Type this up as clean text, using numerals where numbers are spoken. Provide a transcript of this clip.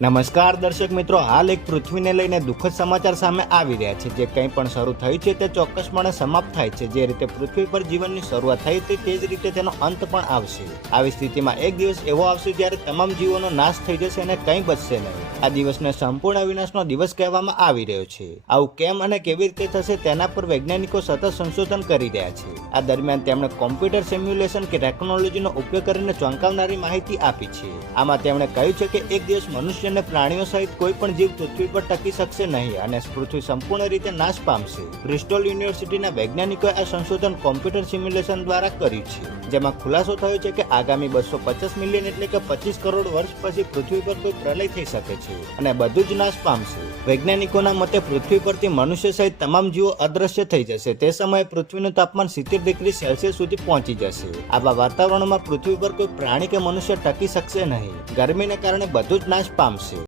નમસ્કાર દર્શક મિત્રો, હાલ એક પૃથ્વીને લઈને દુઃખદ સમાચાર સામે આવી રહ્યા છે. જે કંઈ પણ શરૂ થયું છે તે ચોક્કસપણે સમાપ્ત થાય છે. જે રીતે પૃથ્વી પર જીવનની શરૂઆત થઈ હતી તે જ રીતે તેનો અંત પણ આવશે. આવી સ્થિતિમાં એક દિવસ એવો આવશે જ્યારે તમામ જીવોનો નાશ થઈ જશે અને કંઈ બચશે નહીં. આ દિવસને સંપૂર્ણ વિનાશનો દિવસ કહેવામાં આવી રહ્યો છે. આવું કેમ અને કેવી રીતે થશે તેના પર વૈજ્ઞાનિકો સતત સંશોધન કરી રહ્યા છે. આ દરમિયાન તેમણે કોમ્પ્યુટર સિમ્યુલેશન કે ટેકનોલોજીનો ઉપયોગ કરીને ચોંકાવનારી માહિતી આપી છે. આમાં તેમણે કહ્યું છે કે એક દિવસ મનુષ્ય અને પ્રાણીઓ સહિત કોઈ પણ જીવ પૃથ્વી પર ટકી શકશે નહીં અને પૃથ્વી સંપૂર્ણ રીતે નાશ પામશે. બ્રિસ્ટોલ યુનિવર્સિટીના વૈજ્ઞાનિકોએ આ સંશોધન કોમ્પ્યુટર સિમ્યુલેશન દ્વારા કર્યું છે, જેમાં ખુલાસો થયો છે કે આગામી 250 મિલિયન એટલે કે 25 કરોડ વર્ષ પછી પૃથ્વી પર કોઈ પ્રલય થઈ શકે છે અને બધું જ નાશ પામશે. વૈજ્ઞાનિકોના મતે પૃથ્વી પરથી મનુષ્ય સહિત તમામ જીવો અદ્રશ્ય થઈ જશે. તે સમયે પૃથ્વીનું તાપમાન 70 ડિગ્રી સેલ્સિયસ સુધી પહોંચી જશે. આવા વાતાવરણમાં પૃથ્વી પર કોઈ પ્રાણી કે મનુષ્ય ટકી શકશે નહીં. ગરમીને કારણે બધું જ નાશ પામશે.